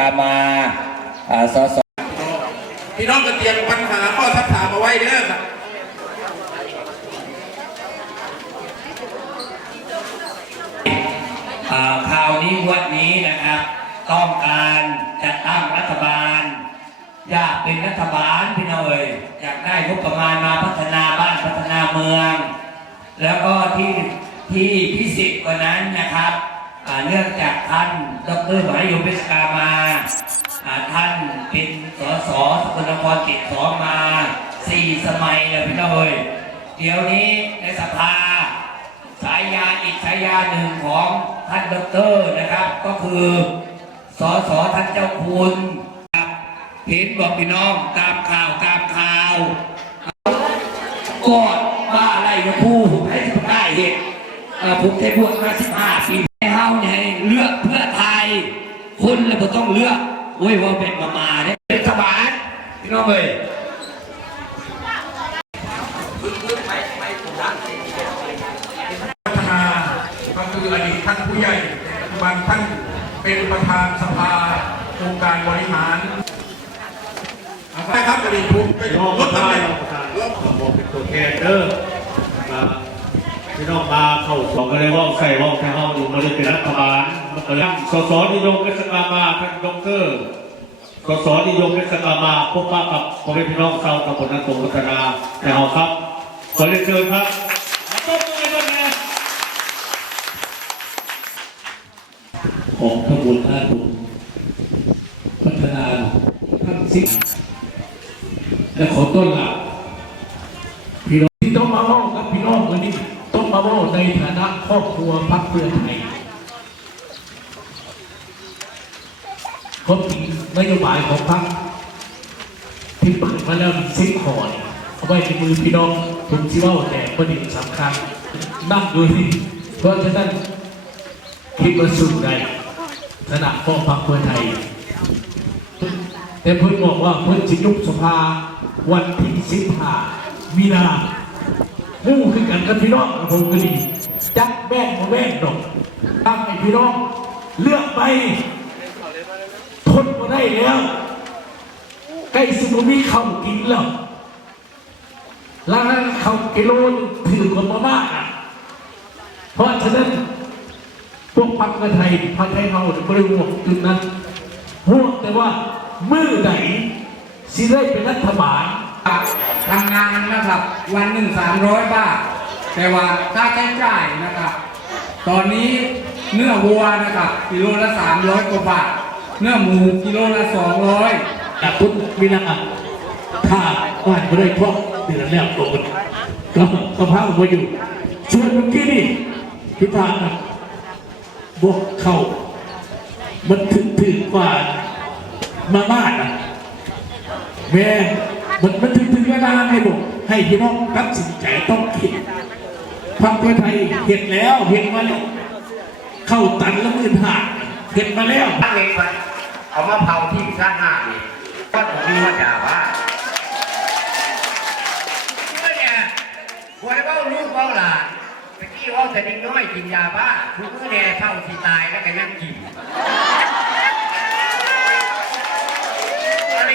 ตามมาอ่าสสพี่น้องก็เตรียมปัญหาข้อทักถามเอาไว้เด้อครับอ่าคราวนี้งวันนี้นะครับ ต้องการจัดตั้งรัฐบาล อยากเป็นรัฐบาลพี่น้องเอ๋ยอยากได้งบประมาณมาพัฒนาบ้านพัฒนาเมือง แล้วก็ที่ที่พิเศษกว่านั้นนะครับอ่าเนื่องจากท่านดรหมายยงเพชรกามาอ่า ท่านเป็นสสสกลนครเขตสองมาสี่สมัยแล้วพี่น้องเอ๋ยเดี๋ยวนี้ในสภาสายยาอีกสายยาหนึ่งของท่านดอกเตอรนะครับ ก็คือสสท่านเจ้าคุณครับเห็นบอกพี่น้องตามข่าวตามข่าวกอดบ้าอะไรกับผู้ผมให้สุดได้เหตุผมได้บวชมาสิบห้าปีให้เฮาเนี่ยเลือกเพื่อไทย คนแล้วก็ต้องเลือกโอ้ยว่าเป็นมามาเนี่ยเป็นสบานพี่น้องเอ้ยพัฒนาก็คืออดีตท่านผู้ใหญ่ปัจจุบันท่านเป็นประธานสภาองค์การบริหารใช่ครับอดีตผมเป็นพี่น้องรมาถได้ตำแหน่งประธานผมเป็นตัวแทนเด้อมา พี่น้องมาเข้าสองก็เลยว่าใส่ว่าแค่ห้องอยู่มาเลยเป็นรัฐบาลมาเรื่องสสนิยมเวชกามาท่านดอกเตอร์สสนิยมเวชกามาพบปะกับพ่อแม่พี่น้องชาวตำบลนันตงพัฒนาแต่เอาครับขอเรียนเชิญครับของขบวนท่าทุนพัฒนาท่านสิทธิ์และขอต้อนรับพี่น้องที่ต้องมาเล่ากับพี่น้องวั ต้องมาเล่าในฐานะครอบครัวพรรคเพื่อไทยความจริงนโยบายของพรรคที่เปิดมาแล้วมีซิกคอร์ดเอาไว้ในมือพี่น้องผมที่ว่าแต่ประเด็นสำคัญนั่งดูสิเพราะฉะนั้นคิดว่าสุดใดขณะพ่อพักเพื่อไทย แต่เพิ่นบอกว่าเพิ่นจะยุบสภาวันที่สิบห้ามีนา มู่คือกันกับพี่น้องกับผมก็ดีจักแม่งมาแม่งดอกตั้งให้พี่น้อง เลือกไปทนมาได้แล้วใกล้สิบมีเข้ากินแล้วร้านข้ากิโลนถือกว่ามาม่าอะเพราะฉะนั้นพวกพรรคเพื่อไทยพรรคไทยเราบริวารจุดนั้นห่วงแต่ว่ามือไหนสิได้เป็นรัฐบาล ทำงานนะครับ วันหนึ่งสามร้อยบาท แต่ว่าค่าใช้จ่ายนะครับ ตอนนี้เนื้อวัวนะครับกิโลละสามร้อยกว่าบาท เนื้อหมูกิโลละสองร้อยแต่คุณมีนะถ้าว่านไม่ได้เพราะเดือนแล้วโดนก็ก็พักมาอยู่ส่วนเมื่อกี้นี่พิธานะบวกเข้ามันถึงถึงกว่ามาม่าอะแม่มันมัน วลาให้บอกให้พี่น้องตัดสินใจต้องคิดพรรคเพื่อไทยเห็นแล้วเห็นมาแล้วเข้าตันละหมื่นห้าเห็นมาแล้วตั้งเองไปเอามาเผาที่ข้างหน้านี่ก็ผมมีว่าจ่าว่าเมื่อเนี่ยหวยเบ้าลูกเบ้าหลานตะกี้เว่าแต่เด็กน้อยกินยาบ้าทุกเมื่อเนี่ยเท่าที่ตายแล้วก็ยังกินอะไร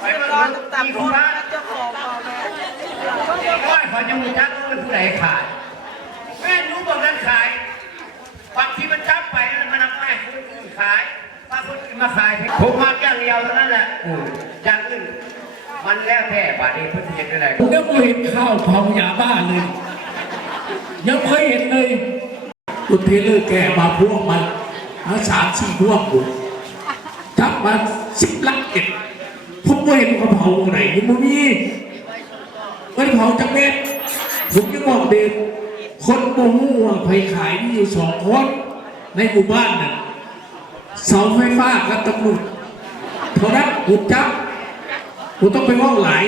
ไปเมื่อวันมีคนบ้า นก้อยขอจะมีจักว่าเป็นผู้ใดขายแม่รู้บอกนั้นขายบางทีมันจับไปแล้วมันเอาไปให้คนอื่นขายถ้าคนอื่นมาขายผมมาอย่เดียวเท่านั้นแหละอย่างอื่นมันแล้วแค่บาทเองเพื่อนเห็นอะไรผมยังไม่เห็นข้าวเผายาบ้าเลย ยังไม่เห็นเลยอุทเทเลอร์แก่มาพวกมันมาสามสี่พวกผมทับมาสิบลักเอ็ดผมไม่เห็นเขาเผาไหนยังไม่มีม่ได้เผาจังเม็ด ผมยังบอกเด็กคนโมโหว่าไปขายมีอยู่สองคนในหมู่บ้านน่ะเสาไฟฟ้ากับตำรวจเท่านั้นผมจับผมต้องไปว่าหลาย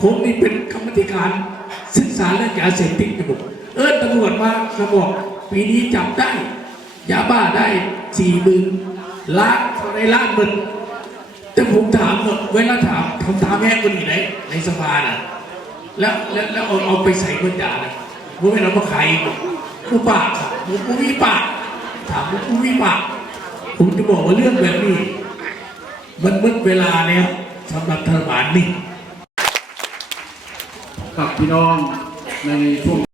ผมนี่เป็นกรรมธิการศึกษาเรื่องยาเสพติดนะผมเอิ้นตำรวจมาเขาบอกปีนี้จับได้ยาบ้าได้สี่หมื่นล้านเท่าไรล้านหมื่นแต่ผมถามหมดเวลาถามคำถามแห้งคนอยู่ไหนในสภาน่ะ แล้วแล้วแล้วเอาเอาไปใส่บนยานะผมไม่เรามาขายผู้ปากครับผมผู้มีปากถามว่าผู้มีปากผมจะบอกว่าเรื่องแบบนี้ มันมึดเวลาแล้วสำหรับธนบาลนี่กับพี่น้องในช่วง